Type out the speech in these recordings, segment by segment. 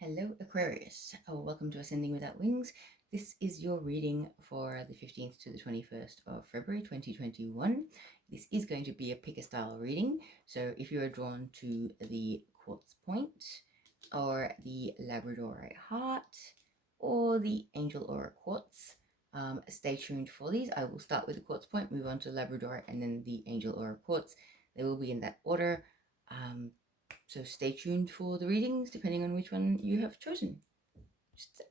Hello Aquarius, welcome to Ascending Without Wings. This is your reading for the 15th to the 21st of February 2021. This is going to be a picker style reading, so if you are drawn to the quartz point or the labradorite heart or the angel aura quartz, stay tuned for these. I will start with the quartz point, move on to labradorite, and then the angel aura quartz. They will be in that order. So stay tuned for the readings, depending on which one you have chosen. Just a sec.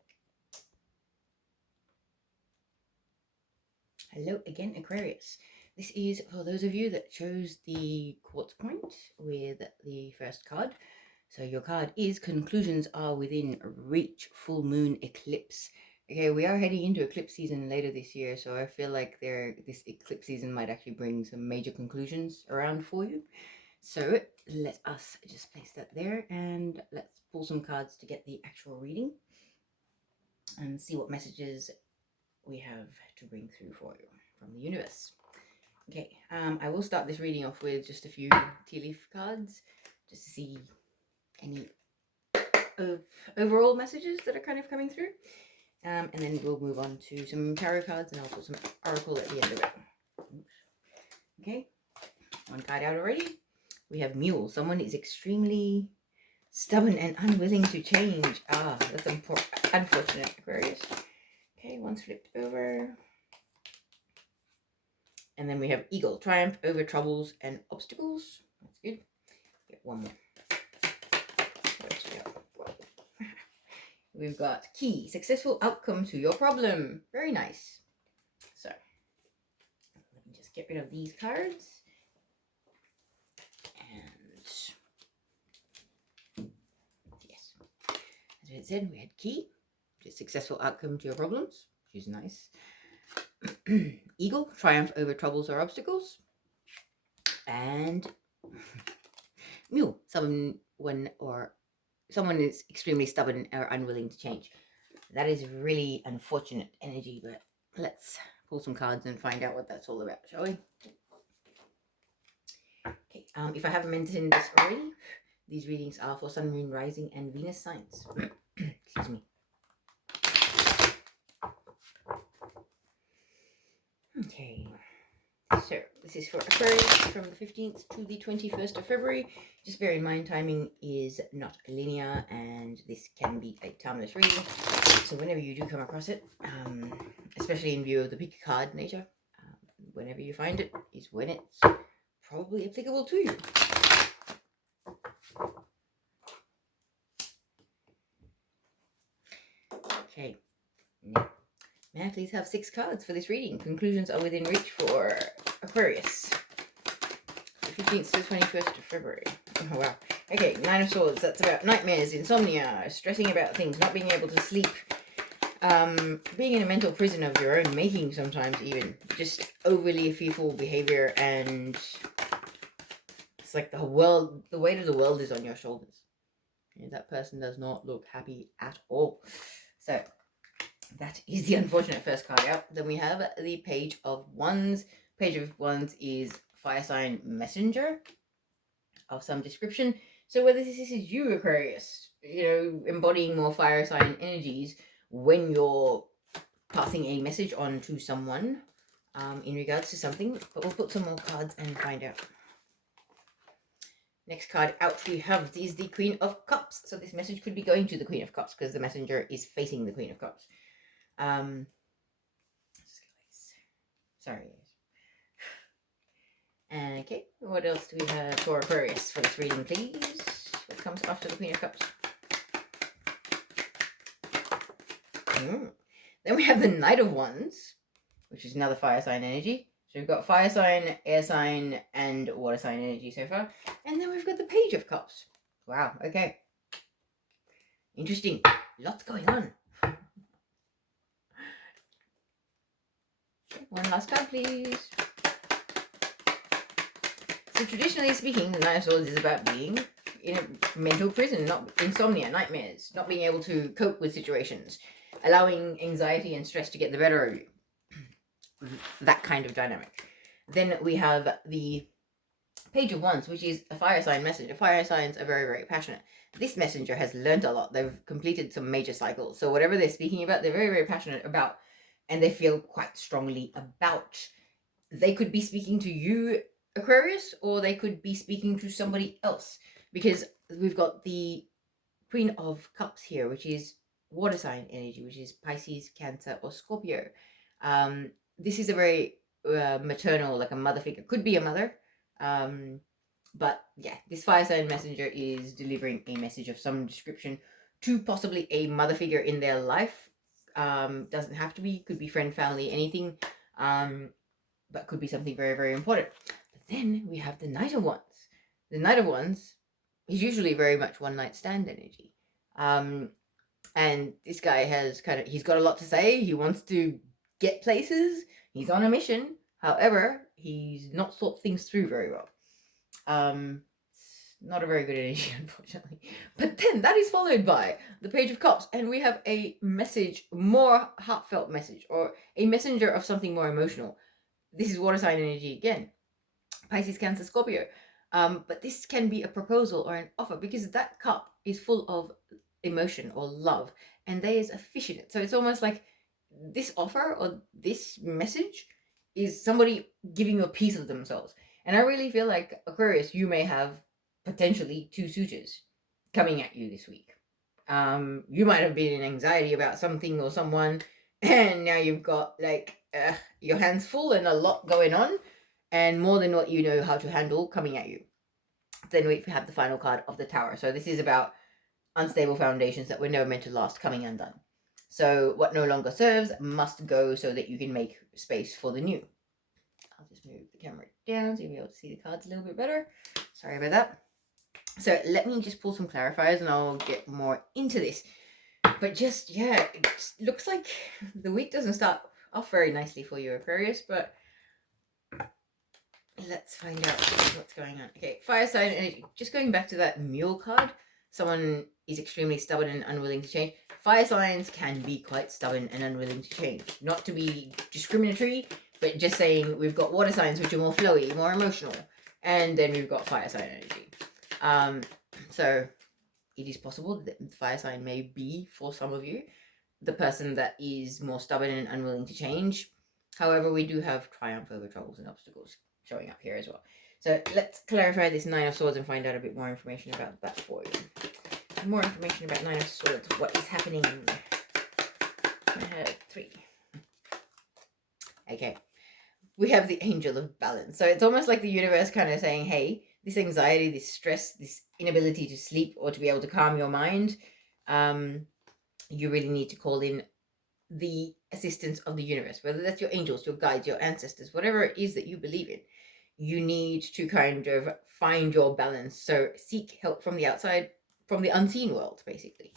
Hello again, Aquarius. This is for those of you that chose the quartz point with the first card. So your card is Conclusions Are Within Reach, Full Moon Eclipse. Okay, we are heading into eclipse season later this year, so I feel like this eclipse season might actually bring some major conclusions around for you. So let us just place that there and let's pull some cards to get the actual reading and see what messages we have to bring through for you from the universe. Okay, I will start this reading off with just a few tea leaf cards just to see any overall messages that are kind of coming through. And then we'll move on to some tarot cards and I'll put some oracle at the end of it. Okay, one card out already. We have Mule. Someone is extremely stubborn and unwilling to change. That's unfortunate, Aquarius. Okay, one's flipped over. And then we have Eagle. Triumph over troubles and obstacles. That's good. Get one more. We've got Key. Successful outcome to your problem. Very nice. So, let me just get rid of these cards. As it said, we had Key, which is successful outcome to your problems, which is nice. Eagle, triumph over troubles or obstacles. And Mule, someone is extremely stubborn or unwilling to change. That is really unfortunate energy, but let's pull some cards and find out what that's all about, shall we? Okay, if I haven't mentioned this already, these readings are for Sun, Moon, Rising, and Venus signs. Excuse me. Okay, so this is for Aquarius from the 15th to the 21st of February. Just bear in mind, timing is not linear and this can be a timeless reading. So whenever you do come across it, especially in view of the pick card nature, whenever you find it is when it's probably applicable to you. Okay, may I please have 6 cards for this reading? Conclusions are within reach for Aquarius. The 15th to the 21st of February. Oh, wow. Okay, 9 of Swords. That's about nightmares, insomnia, stressing about things, not being able to sleep, being in a mental prison of your own making sometimes even. Just overly fearful behavior, and it's like the weight of the world is on your shoulders. And that person does not look happy at all. So that is the unfortunate first card out. Then we have the Page of Wands. Page of Wands is fire sign messenger of some description. So whether this is you, Aquarius, embodying more fire sign energies when you're passing a message on to someone in regards to something, but we'll put some more cards and find out. Next card out we have is the Queen of Cups. So this message could be going to the Queen of Cups because the messenger is facing the Queen of Cups. Sorry. Okay, what else do we have for Aquarius for this reading, please? What comes after the Queen of Cups? Then we have the Knight of Wands, which is another fire sign energy. So we've got fire sign, air sign, and water sign energy so far. And then we've got the Page of Cups. Wow, okay. Interesting. Lots going on. One last card, please. So traditionally speaking, the Knight of Swords is about being in a mental prison, not insomnia, nightmares, not being able to cope with situations, allowing anxiety and stress to get the better of you. That kind of dynamic. Then we have the Page of Wands, which is a fire sign message. Fire signs are very, very passionate. This messenger has learned a lot. They've completed some major cycles. So whatever they're speaking about, they're very, very passionate about, and they feel quite strongly about. They could be speaking to you, Aquarius, or they could be speaking to somebody else, because we've got the Queen of Cups here, which is water sign energy, which is Pisces, Cancer, or Scorpio. This is a very maternal, like a mother figure. Could be a mother. But yeah, this fire sign messenger is delivering a message of some description to possibly a mother figure in their life. Doesn't have to be, could be friend, family, anything. But could be something very, very important. But then we have the Knight of Wands. The Knight of Wands is usually very much one night stand energy. And this guy has he's got a lot to say. He wants to get places. He's on a mission. However, he's not thought things through very well. It's not a very good energy, unfortunately. But then that is followed by the Page of Cups, and we have a message, more heartfelt message, or a messenger of something more emotional. This is water sign energy again. Pisces, Cancer, Scorpio. But this can be a proposal or an offer, because that cup is full of emotion or love, and there is a fish in it. So it's almost like this offer or this message is somebody giving you a piece of themselves. And I really feel like, Aquarius, you may have potentially 2 suitors coming at you this week. You might have been in anxiety about something or someone, and now you've got like your hands full and a lot going on, and more than what you know how to handle coming at you. Then we have the final card of the Tower. So this is about unstable foundations that were never meant to last coming undone. So what no longer serves must go, so that you can make space for the new. I'll just move the camera down so you'll be able to see the cards a little bit better. Sorry about that. So let me just pull some clarifiers and I'll get more into this. But just, yeah, it looks like the week doesn't start off very nicely for you, Aquarius, but let's find out what's going on. Okay, fire sign energy. Just going back to that mule card, someone is extremely stubborn and unwilling to change. Fire signs can be quite stubborn and unwilling to change. Not to be discriminatory, but just saying we've got water signs which are more flowy, more emotional, and then we've got fire sign energy. So it is possible that the fire sign may be, for some of you, the person that is more stubborn and unwilling to change. However, we do have triumph over troubles and obstacles showing up here as well. So let's clarify this Nine of Swords and find out a bit more information about that for you. More information about Nine of Swords. What is happening? I had 3. Okay. We have the Angel of Balance. So it's almost like the universe kind of saying, hey, this anxiety, this stress, this inability to sleep or to be able to calm your mind, you really need to call in the assistance of the universe, whether that's your angels, your guides, your ancestors, whatever it is that you believe in. You need to kind of find your balance. So seek help from the outside, from the unseen world, basically.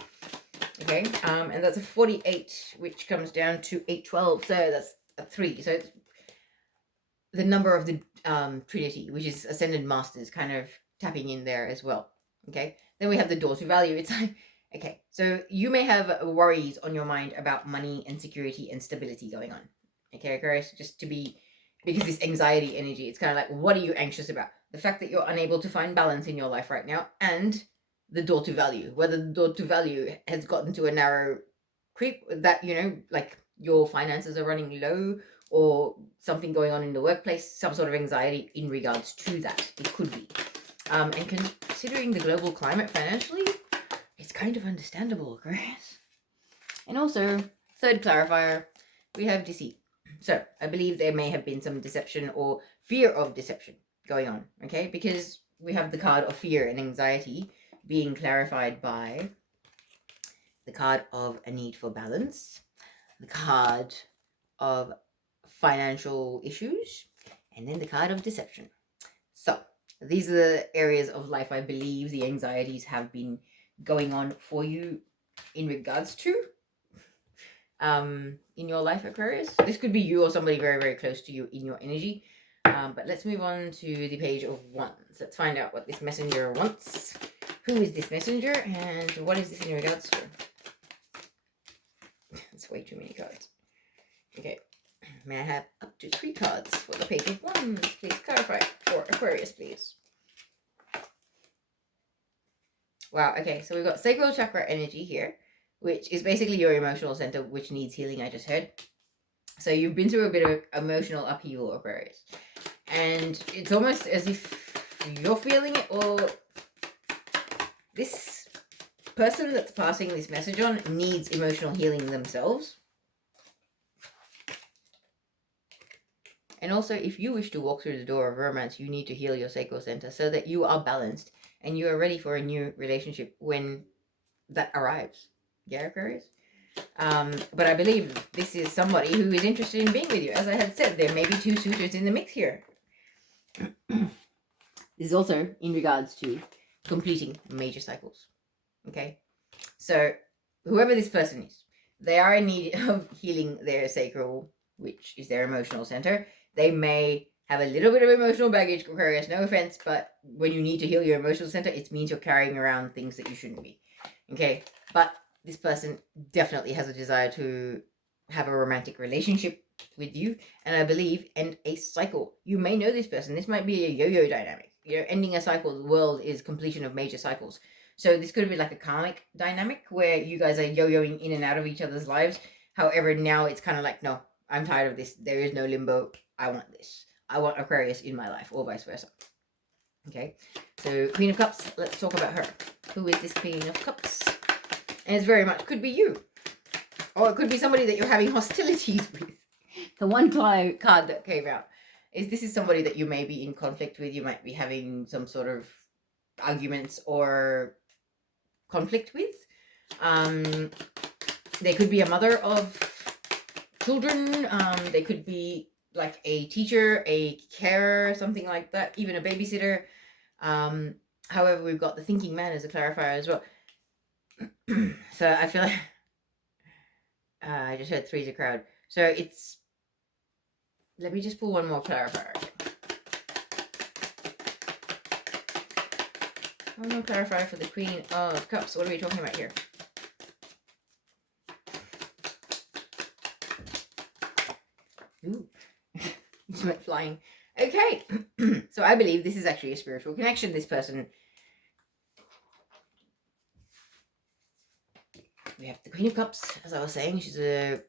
Okay, and that's a 48, which comes down to 812. So that's a 3. So it's the number of the Trinity, which is Ascended Masters, kind of tapping in there as well. Okay, then we have the Door to Value. It's like, okay, so you may have worries on your mind about money and security and stability going on. Okay, Aquarius, just to be, because this anxiety energy, it's kind of like, what are you anxious about? The fact that you're unable to find balance in your life right now, and the Door to Value, whether the Door to Value has gotten to a narrow creep that, you know, like your finances are running low, or something going on in the workplace, some sort of anxiety in regards to that. It could be. And considering the global climate financially, it's kind of understandable, Aquarius. And also, third clarifier, we have deceit. So I believe there may have been some deception or fear of deception going on, okay? Because we have the card of fear and anxiety being clarified by the card of a need for balance, the card of financial issues, and then the card of deception. So these are the areas of life I believe the anxieties have been going on for you in regards to in your life, Aquarius. This could be you or somebody very, very close to you in your energy. But let's move on to the Page of Wands. Let's find out what this messenger wants. Who is this messenger, and what is this in regards to? That's way too many cards. Okay. May I have up to 3 cards for the Page of Wands? Please clarify for Aquarius, please. Wow. Okay. So we've got sacral chakra energy here, which is basically your emotional center, which needs healing. I just heard. So you've been through a bit of emotional upheaval, Aquarius, and it's almost as if you're feeling it, or this person that's passing this message on needs emotional healing themselves. And also, if you wish to walk through the door of romance, you need to heal your sacral center so that you are balanced and you are ready for a new relationship when that arrives. Yeah, Aquarius? But I believe this is somebody who is interested in being with you. As I had said, there may be two suitors in the mix here. This is also in regards to completing major cycles. Okay? So, whoever this person is, they are in need of healing their sacral, which is their emotional center. They may have a little bit of emotional baggage, Aquarius, no offense, but when you need to heal your emotional center, it means you're carrying around things that you shouldn't be. Okay? But this person definitely has a desire to have a romantic relationship with you, and I believe end a cycle. You may know this person. This might be a yo-yo dynamic. You know, ending a cycle, the world is completion of major cycles. So this could be like a karmic dynamic where you guys are yo-yoing in and out of each other's lives. However, now it's kind of like, no, I'm tired of this. There is no limbo. I want this. I want Aquarius in my life, or vice versa. Okay, so Queen of Cups, let's talk about her. Who is this Queen of Cups? And it's very much could be you. Or it could be somebody that you're having hostilities with. The one card that came out is this is somebody that you may be in conflict with. You might be having some sort of arguments or conflict with. They could be a mother of children. They could be like a teacher, a carer, something like that, even a babysitter. However, we've got the thinking man as a clarifier as well. So I feel like I just heard three's a crowd. So it's, let me just pull one more clarifier. One more clarifier for the Queen of Cups. What are we talking about here? Ooh, just went flying. Okay, so I believe this is actually a spiritual connection. This person, we have the Queen of Cups, as I was saying. She's a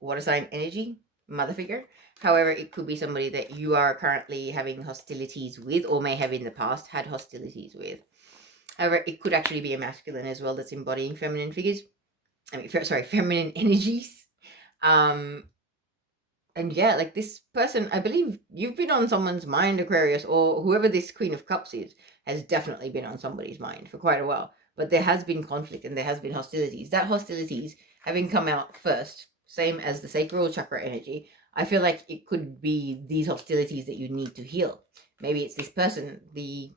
water sign energy, mother figure. However, it could be somebody that you are currently having hostilities with, or may have in the past had hostilities with. However, it could actually be a masculine as well that's embodying feminine figures. Feminine energies. And yeah, like this person, I believe you've been on someone's mind, Aquarius, or whoever this Queen of Cups is, has definitely been on somebody's mind for quite a while. But there has been conflict and there has been hostilities. That hostilities having come out first, same as the sacral chakra energy, I feel like it could be these hostilities that you need to heal. Maybe it's this person, the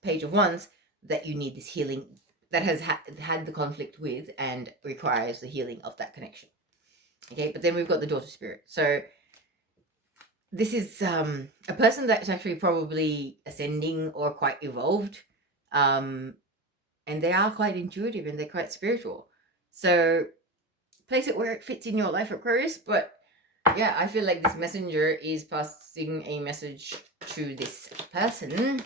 Page of Wands, that you need this healing, that has had the conflict with and requires the healing of that connection. Okay, but then we've got the daughter spirit. So this is a person that's actually probably ascending or quite evolved. And they are quite intuitive and they're quite spiritual. So place it where it fits in your life, Aquarius. But yeah, I feel like this messenger is passing a message to this person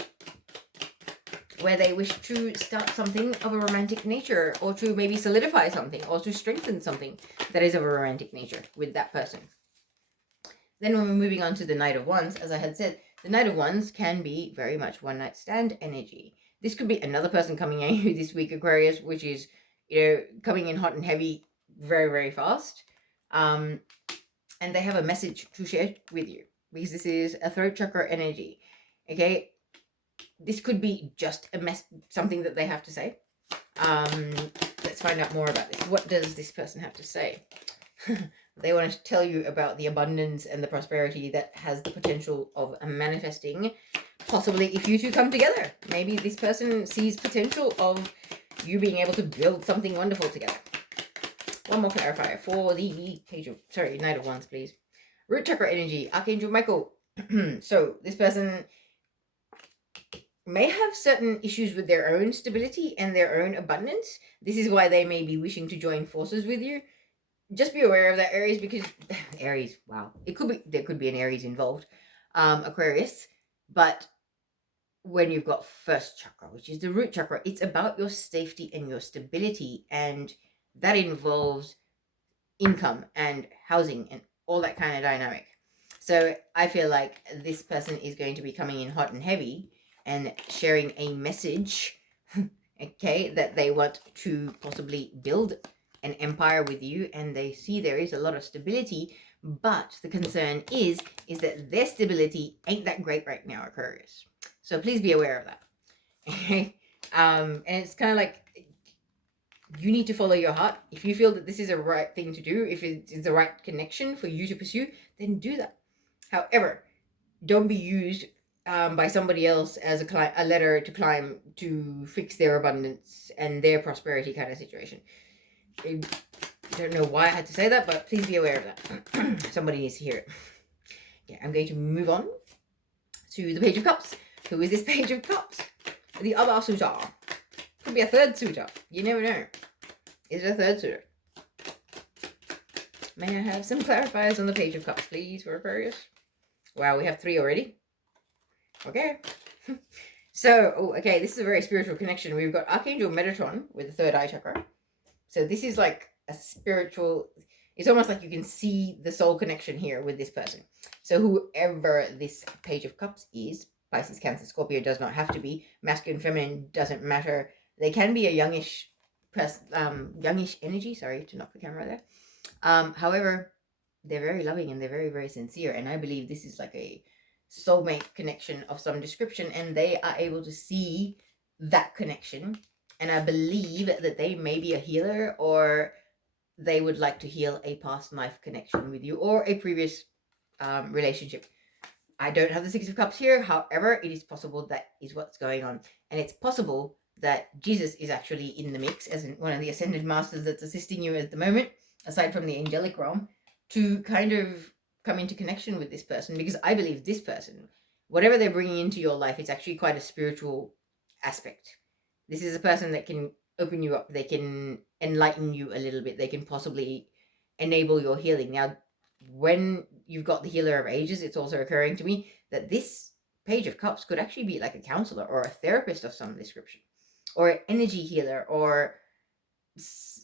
where they wish to start something of a romantic nature, or to maybe solidify something, or to strengthen something that is of a romantic nature with that person. Then when we're moving on to the Knight of Wands, as I had said, the Knight of Wands can be very much one night stand energy. This could be another person coming at you this week, Aquarius, which is, coming in hot and heavy very, very fast. And they have a message to share with you, because this is a throat chakra energy. Okay, this could be just something that they have to say. Let's find out more about this. What does this person have to say? They want to tell you about the abundance and the prosperity that has the potential of manifesting, possibly if you two come together. Maybe this person sees potential of you being able to build something wonderful together. One more clarifier for the Knight of Wands, please. Root chakra energy, Archangel Michael. So this person may have certain issues with their own stability and their own abundance. This is why they may be wishing to join forces with you. Just be aware of that, Aries, because Aries, wow, there could be an Aries involved, Aquarius, but when you've got first chakra, which is the root chakra. It's about your safety and your stability, and that involves income and housing and all that kind of dynamic. So I feel like this person is going to be coming in hot and heavy and sharing a message, okay, that they want to possibly build an empire with you, and they see there is a lot of stability, but the concern is that their stability ain't that great right now, Aquarius. So please be aware of that. And it's kind of like, you need to follow your heart. If you feel that this is a right thing to do, if it is the right connection for you to pursue, then do that. However, don't be used by somebody else as a ladder to climb to fix their abundance and their prosperity kind of situation. I don't know why I had to say that, but please be aware of that. Somebody needs to hear it. Yeah, I'm going to move on to the Page of Cups. Who is this Page of Cups? The other suitor. Could be a third suitor. You never know. Is it a third suitor? May I have some clarifiers on the Page of Cups, please, for Aquarius? Wow, we have 3 already. Okay. So, okay, this is a very spiritual connection. We've got Archangel Metatron with the third eye chakra. So this is like a spiritual, it's almost like you can see the soul connection here with this person. So whoever this Page of Cups is, Pisces, Cancer, Scorpio, does not have to be. Masculine, feminine, doesn't matter. They can be a youngish energy. Sorry to knock the camera there. However, they're very loving and they're very, very sincere. And I believe this is like a soulmate connection of some description, and they are able to see that connection. And I believe that they may be a healer, or they would like to heal a past life connection with you or a previous relationship. I don't have the Six of Cups here. However, it is possible that is what's going on. And it's possible that Jesus is actually in the mix as one of the ascended masters that's assisting you at the moment, aside from the angelic realm, to kind of come into connection with this person. Because I believe this person, whatever they're bringing into your life, it's actually quite a spiritual aspect. This is a person that can open you up. They can enlighten you a little bit. They can possibly enable your healing. Now, when you've got the Healer of Ages, it's also occurring to me that this Page of Cups could actually be like a counselor or a therapist of some description, or an energy healer, or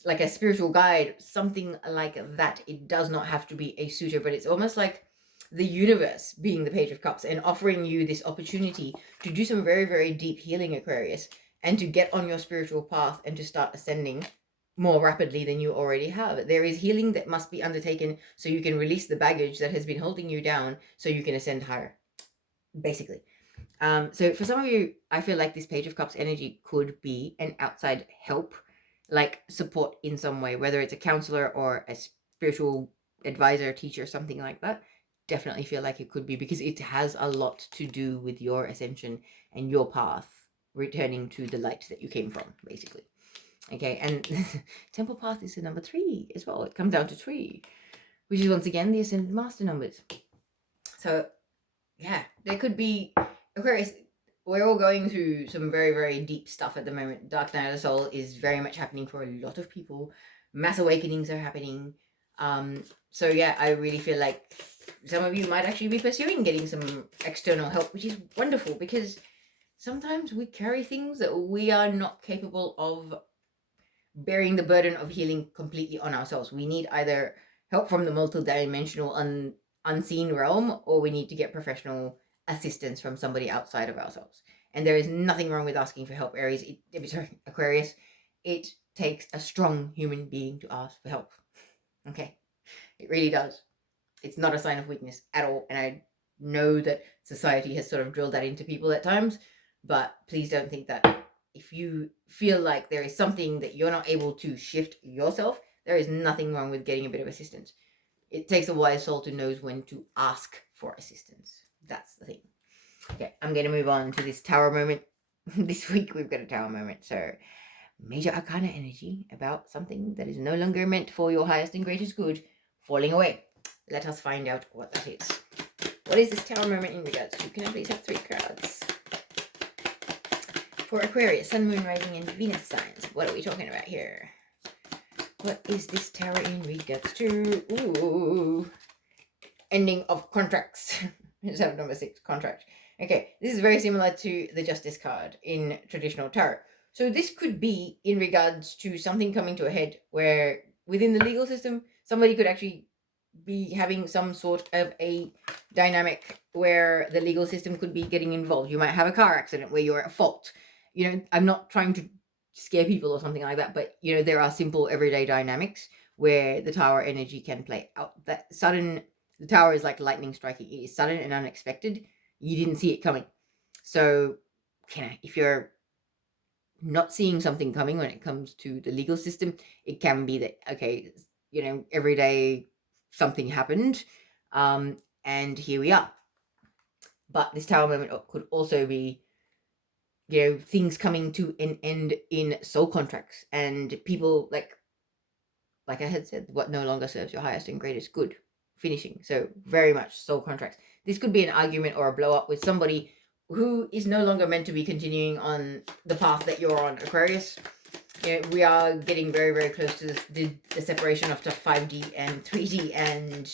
like a spiritual guide, something like that. It does not have to be a suitor, but it's almost like the universe being the Page of Cups and offering you this opportunity to do some very, very deep healing, Aquarius, and to get on your spiritual path and to start ascending more rapidly than you already have. There is healing that must be undertaken so you can release the baggage that has been holding you down so you can ascend higher, basically. So for some of you, I feel like this Page of Cups energy could be an outside help, like support in some way, whether it's a counselor or a spiritual advisor, teacher, something like that. Definitely feel like it could be, because it has a lot to do with your ascension and your path, returning to the light that you came from, basically. Okay, and Temple Path is the number 3 as well. It comes down to 3, which is once again the Ascended Master numbers. So, yeah, there could be Aquarius. We're all going through some very, very deep stuff at the moment. Dark Night of the Soul is very much happening for a lot of people. Mass awakenings are happening. So yeah, I really feel like some of you might actually be pursuing getting some external help, which is wonderful, because sometimes we carry things that we are not capable of bearing the burden of healing completely on ourselves. We need either help from the multidimensional unseen realm, or we need to get professional assistance from somebody outside of ourselves. And there is nothing wrong with asking for help, Aquarius. It takes a strong human being to ask for help. Okay, it really does. It's not a sign of weakness at all. And I know that society has sort of drilled that into people at times, but please don't think that. If you feel like there is something that you're not able to shift yourself, there is nothing wrong with getting a bit of assistance. It takes a wise soul to know when to ask for assistance. That's the thing. Okay, I'm going to move on to this Tower moment. This week we've got a Tower moment. So, major arcana energy about something that is no longer meant for your highest and greatest good falling away. Let us find out what that is. What is this Tower moment in regards to? Can I please have 3 cards? For Aquarius, Sun, Moon, Rising, and Venus signs. What are we talking about here? What is this tower in regards to? Ooh. Ending of contracts. Let's have number 6, contract. Okay, this is very similar to the Justice card in traditional tarot. So this could be in regards to something coming to a head where within the legal system, somebody could actually be having some sort of a dynamic where the legal system could be getting involved. You might have a car accident where you're at fault. I'm not trying to scare people or something like that, but there are simple everyday dynamics where the tower energy can play out. The tower is like lightning striking. It is sudden and unexpected. You didn't see it coming. So, if you're not seeing something coming when it comes to the legal system, it can be that, okay, every day something happened, and here we are. But this tower moment could also be, things coming to an end in soul contracts and people like I had said, what no longer serves your highest and greatest good finishing. So very much soul contracts. This could be an argument or a blow up with somebody who is no longer meant to be continuing on the path that you're on, Aquarius. We are getting very, very close to the separation of the 5D and 3D, and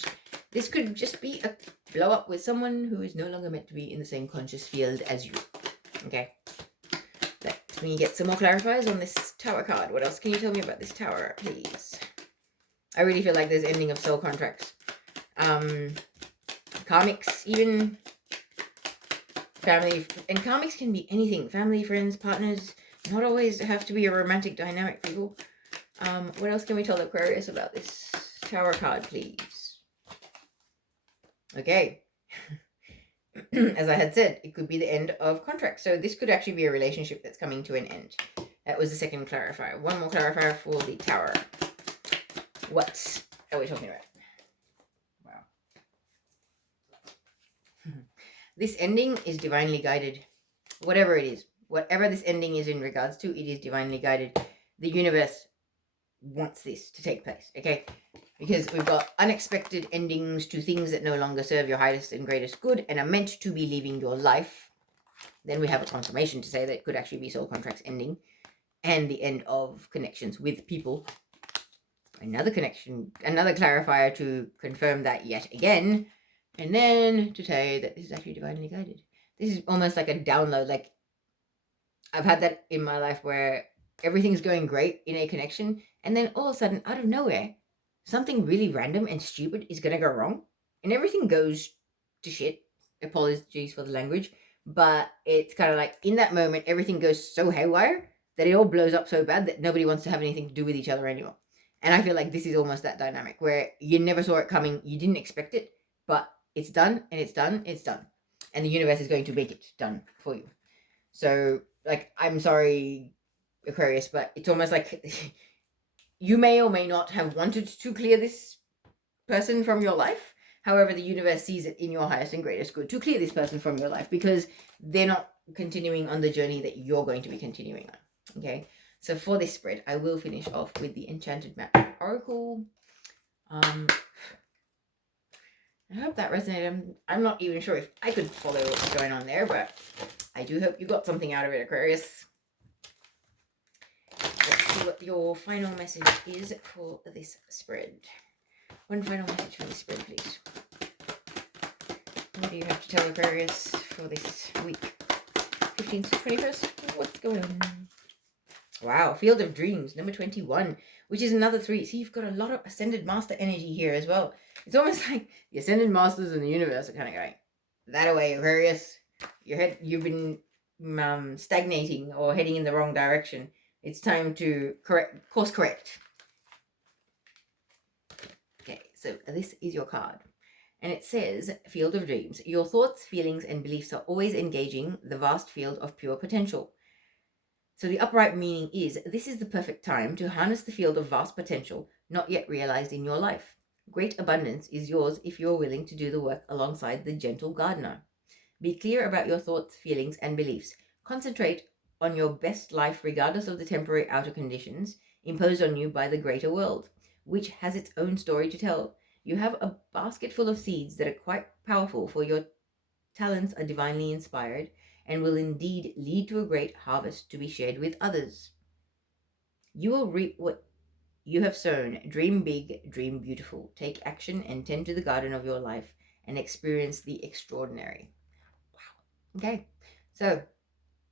this could just be a blow up with someone who is no longer meant to be in the same conscious field as you. Okay. Let me get some more clarifiers on this tower card. What else can you tell me about this tower, please? I really feel like there's ending of soul contracts. Karmics, even family, and karmics can be anything. Family, friends, partners, not always have to be a romantic dynamic, people. What else can we tell Aquarius about this tower card, please? Okay. As I had said, it could be the end of contracts. So this could actually be a relationship that's coming to an end. That was the second clarifier. One more clarifier for the tower. What are we talking about? Wow. This ending is divinely guided. Whatever it is, whatever this ending is in regards to, it is divinely guided. The universe wants this to take place, okay? Because we've got unexpected endings to things that no longer serve your highest and greatest good and are meant to be leaving your life. Then we have a confirmation to say that it could actually be soul contracts ending and the end of connections with people. Another connection, another clarifier to confirm that yet again, and then to say that this is actually divinely guided. This is almost like a download. Like, I've had that in my life where everything's going great in a connection, and then all of a sudden, out of nowhere, something really random and stupid is going to go wrong, and everything goes to shit. Apologies for the language, but it's kind of like in that moment, everything goes so haywire that it all blows up so bad that nobody wants to have anything to do with each other anymore. And I feel like this is almost that dynamic where you never saw it coming, you didn't expect it, but it's done and it's done, it's done. And the universe is going to make it done for you. So, like, I'm sorry, Aquarius, but it's almost like you may or may not have wanted to clear this person from your life. However, the universe sees it in your highest and greatest good to clear this person from your life because they're not continuing on the journey that you're going to be continuing on. Okay. So for this spread, I will finish off with the Enchanted Map Oracle. I hope that resonated. I'm not even sure if I could follow what's going on there, but I do hope you got something out of it, Aquarius. Let's see what your final message is for this spread. One final message for this spread, please. What do you have to tell Aquarius for this week? 15th to 21st? What's going on? Wow, Field of Dreams, number 21, which is another 3. See, you've got a lot of Ascended Master energy here as well. It's almost like the Ascended Masters in the universe are kind of going, that away, Aquarius. You've been stagnating or heading in the wrong direction. It's time to course correct. Okay, so this is your card. And it says, Field of Dreams. Your thoughts, feelings, and beliefs are always engaging the vast field of pure potential. So the upright meaning is, this is the perfect time to harness the field of vast potential not yet realized in your life. Great abundance is yours if you're willing to do the work alongside the gentle gardener. Be clear about your thoughts, feelings, and beliefs. Concentrate on your best life regardless of the temporary outer conditions imposed on you by the greater world, which has its own story to tell. You have a basket full of seeds that are quite powerful, for your talents are divinely inspired and will indeed lead to a great harvest to be shared with others. You will reap what you have sown. Dream big, dream beautiful. Take action and tend to the garden of your life and experience the extraordinary. Wow. Okay, so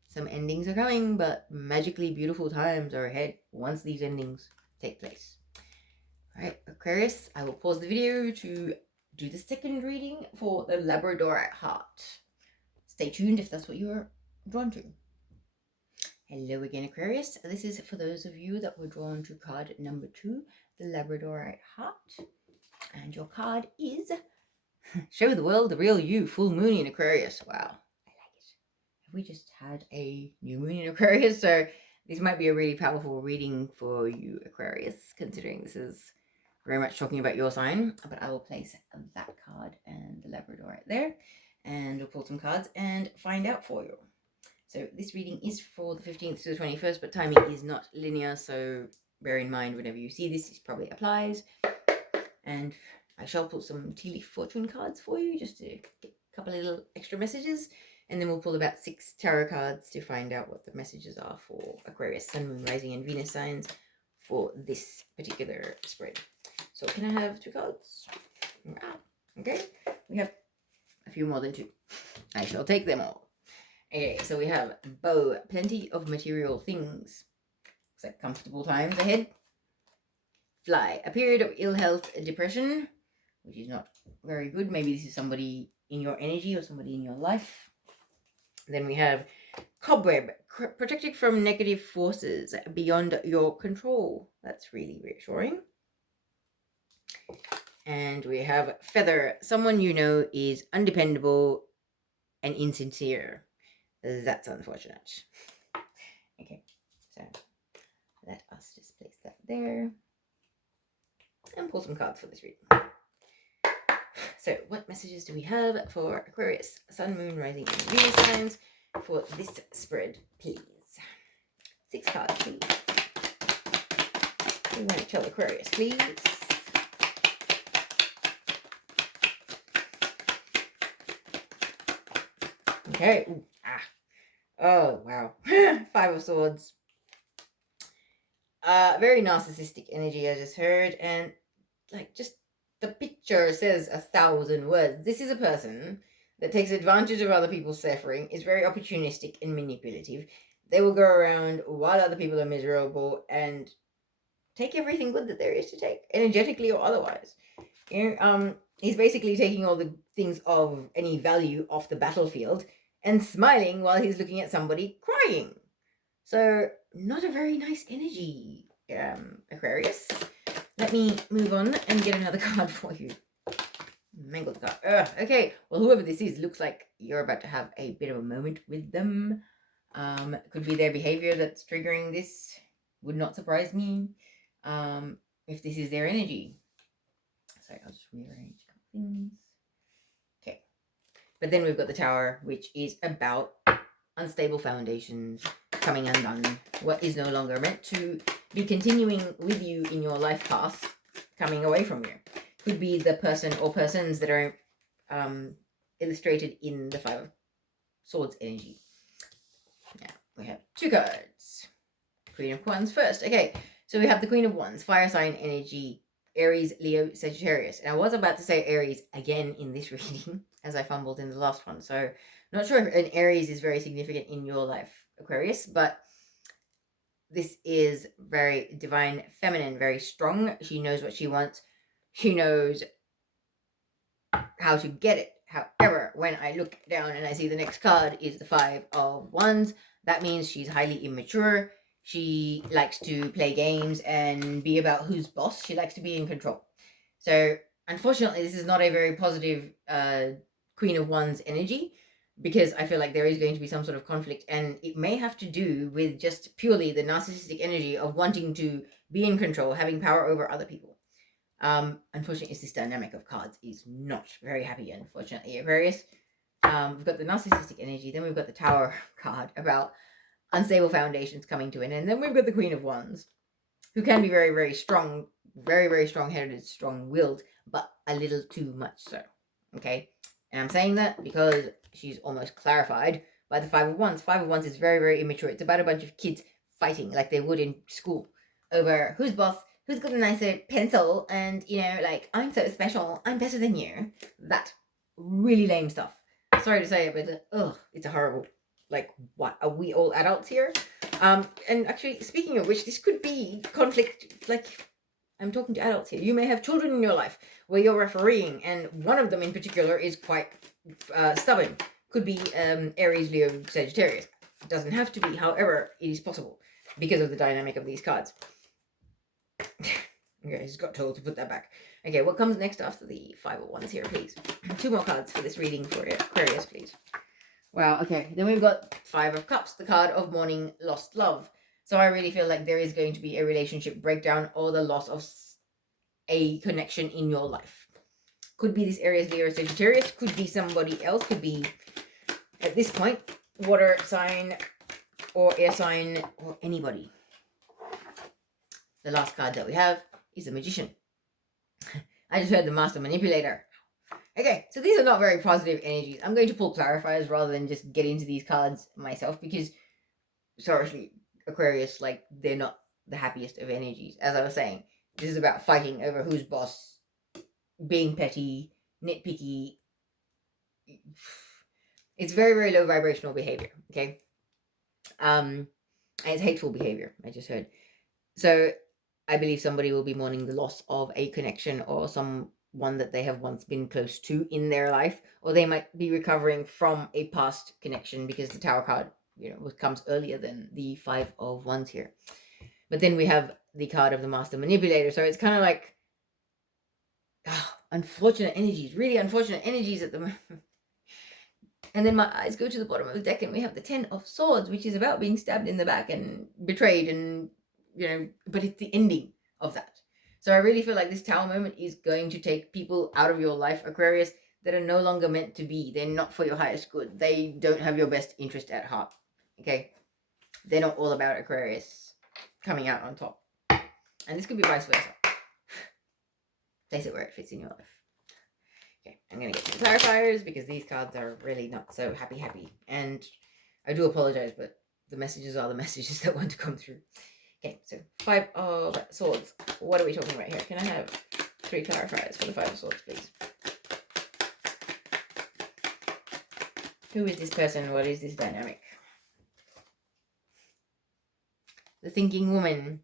some endings are coming, but magically beautiful times are ahead once these endings take place. All right, Aquarius, I will pause the video to do the second reading for the Labrador at Heart. Stay tuned if that's what you are drawn to. Hello again, Aquarius. This is for those of you that were drawn to card number 2, the Labrador at Heart. And your card is Show the World the Real You, Full Moon in Aquarius. Wow, I like it. Have we just had a new moon in Aquarius? So this might be a really powerful reading for you, Aquarius, considering this is very much talking about your sign. But I will place that card and the Labrador right there. And we'll pull some cards and find out for you. So this reading is for the 15th to the 21st, but timing is not linear, so bear in mind whenever you see this probably applies. And I shall pull some tea leaf fortune cards for you, just to get a couple of little extra messages, and then we'll pull about 6 tarot cards to find out what the messages are for Aquarius, Sun, Moon, Rising, and Venus signs for this particular spread. So can I have 2 cards? Wow. Okay, we have a few more than 2. I shall take them all. Okay, so we have Bow, plenty of material things. Looks like comfortable times ahead. Fly, a period of ill health and depression, which is not very good. Maybe this is somebody in your energy or somebody in your life. Then we have Cobweb, protected from negative forces beyond your control. That's really reassuring. And we have Feather, someone you know is undependable and insincere. That's unfortunate. Okay, so let us just place that there and pull some cards for this reading. So what messages do we have for Aquarius, Sun, Moon, Rising, and Venus signs for this spread, please? 6 cards, please. We want to tell Aquarius, please. Okay. Ooh, oh, wow. 5 of Swords. Very narcissistic energy, I just heard. And, like, just the picture says 1,000 words. This is a person that takes advantage of other people's suffering, is very opportunistic and manipulative. They will go around while other people are miserable and take everything good that there is to take, energetically or otherwise. He's basically taking all the things of any value off the battlefield and smiling while he's looking at somebody crying. So not a very nice energy, Aquarius. Let me move on and get another card for you. Mangled card. Okay, well, whoever this is looks like you're about to have a bit of a moment with them. Could be their behavior that's triggering this. Would not surprise me if this is their energy. Sorry, I'll just rearrange a couple things. Okay. But then we've got the Tower, which is about unstable foundations coming undone. What is no longer meant to be continuing with you in your life path coming away from you. Could be the person or persons that are illustrated in the 5 of Swords energy. Now we have 2 cards. Queen of Wands first. Okay, so we have the Queen of Wands, fire sign energy, Aries, Leo, Sagittarius. And I was about to say Aries again in this reading, as I fumbled in the last one. So not sure if an Aries is very significant in your life, Aquarius, but this is very divine, feminine, very strong. She knows what she wants. She knows how to get it. However, when I look down and I see the next card is the 5 of Wands, that means she's highly immature. She likes to play games and be about who's boss. She likes to be in control. So, unfortunately, this is not a very positive Queen of Wands energy, because I feel like there is going to be some sort of conflict, and it may have to do with just purely the narcissistic energy of wanting to be in control, having power over other people. Unfortunately, this dynamic of cards is not very happy, unfortunately, Aquarius. We've got the narcissistic energy, then we've got the Tower card about unstable foundations coming to an end, and then we've got the Queen of Wands, who can be very, very strong, very, very strong-headed, strong-willed, but a little too much so, okay? And I'm saying that because she's almost clarified by the 5 of Wands. 5 of Wands is very, very immature. It's about a bunch of kids fighting like they would in school over who's boss, who's got a nicer pencil, and, like, I'm so special, I'm better than you. That really lame stuff. sorry to say it, but it's a horrible, like, what, are we all adults here? And actually, speaking of which, this could be conflict, like, I'm talking to adults here. You may have children in your life where you're refereeing, and one of them in particular is quite stubborn. Could be Aries, Leo, Sagittarius. It doesn't have to be, however, it is possible because of the dynamic of these cards. Okay, he's got told to put that back. Okay, what comes next after the 5 of Wands here, please? 2 more cards for this reading for Aquarius, please. Wow, okay. Then we've got 5 of Cups, the card of mourning lost love. So I really feel like there is going to be a relationship breakdown or the loss of a connection in your life. Could be this Aries, Leo, Sagittarius. Could be somebody else. Could be, at this point, water sign or air sign or anybody. The last card that we have is the Magician. I just heard the Master Manipulator. Okay, so these are not very positive energies. I'm going to pull clarifiers rather than just get into these cards myself because, seriously, Aquarius, like, they're not the happiest of energies. As I was saying, this is about fighting over who's boss, being petty, nitpicky. It's very, very low vibrational behavior, okay? And it's hateful behavior, I just heard. So I believe somebody will be mourning the loss of a connection or someone that they have once been close to in their life, or they might be recovering from a past connection because the Tower card, comes earlier than the 5 of Wands here. But then we have the card of the Master Manipulator, so it's kind of like unfortunate energies, really unfortunate energies at the moment. And then my eyes go to the bottom of the deck and we have the 10 of Swords, which is about being stabbed in the back and betrayed and but it's the ending of that. So I really feel like this Tower moment is going to take people out of your life, Aquarius, that are no longer meant to be. They're not for your highest good. They don't have your best interest at heart. Okay? They're not all about Aquarius coming out on top. And this could be vice versa. Place it where it fits in your life. Okay, I'm going to get some clarifiers because these cards are really not so happy. And I do apologize, but the messages are the messages that want to come through. Okay, so 5 of Swords. What are we talking about here? Can I have 3 clarifiers for the 5 of Swords, please? Who is this person? What is this dynamic? The Thinking Woman.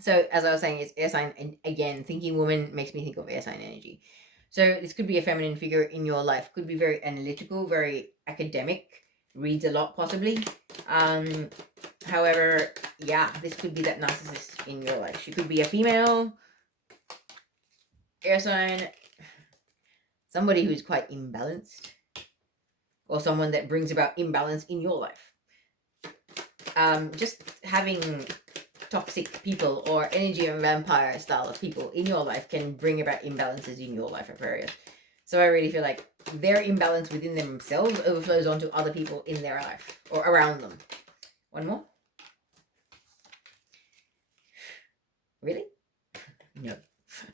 So, as I was saying, it's air sign. And again, Thinking Woman makes me think of air sign energy. So, this could be a feminine figure in your life. Could be very analytical, very academic. Reads a lot, possibly. However, yeah, this could be that narcissist in your life. She could be a female, air sign, somebody who's quite imbalanced, or someone that brings about imbalance in your life. Just having toxic people or energy and vampire style of people in your life can bring about imbalances in your life, Aquarius. So I really feel like their imbalance within themselves overflows onto other people in their life or around them. One more. Really? No.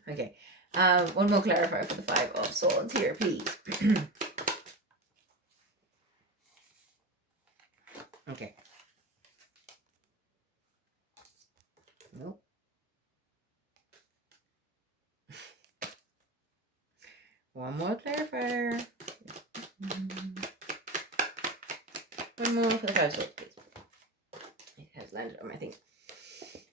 Okay. One more clarifier for the 5 of Swords here, please. Okay. Nope. One more clarifier. One more for the 5 of Swords, please. It has landed on my thing.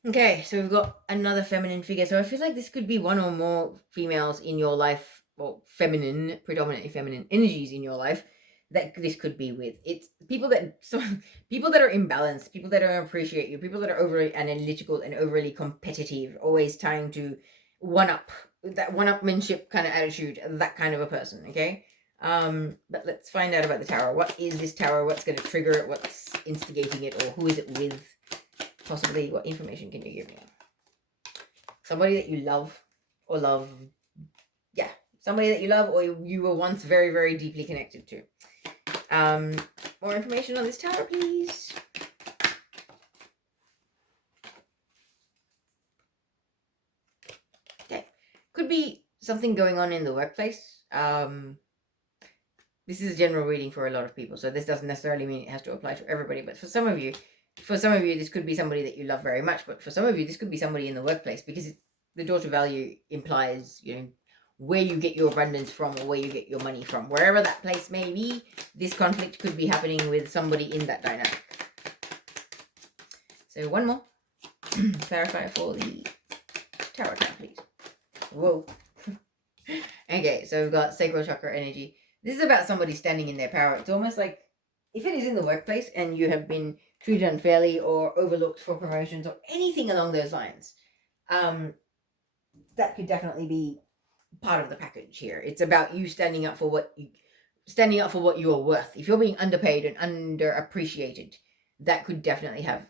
Okay, so we've got another feminine figure. So I feel like this could be one or more females in your life, or feminine, predominantly feminine energies in your life that this could be with. It's people that are imbalanced, people that don't appreciate you, people that are overly analytical and overly competitive, always trying to that one-upmanship kind of attitude, that kind of a person, okay? But let's find out about the Tower. What is this Tower? What's going to trigger it? What's instigating it? Or who is it with? Possibly, what information can you give me? Somebody that you love or love. Yeah, somebody that you love or you were once very, very deeply connected to. More information on this Tower, please. Okay. Could be something going on in the workplace. This is a general reading for a lot of people, so this doesn't necessarily mean it has to apply to everybody, but for some of you, this could be somebody that you love very much, but for some of you, this could be somebody in the workplace because the daughter value implies, where you get your abundance from or where you get your money from. Wherever that place may be, this conflict could be happening with somebody in that dynamic. So one more. Clarify for the tarot card, please. Whoa. Okay, so we've got sacral chakra energy. This is about somebody standing in their power. It's almost like if it is in the workplace and you have been treated unfairly or overlooked for promotions or anything along those lines, that could definitely be part of the package here. It's about you standing up for what you are worth. If you're being underpaid and underappreciated, that could definitely have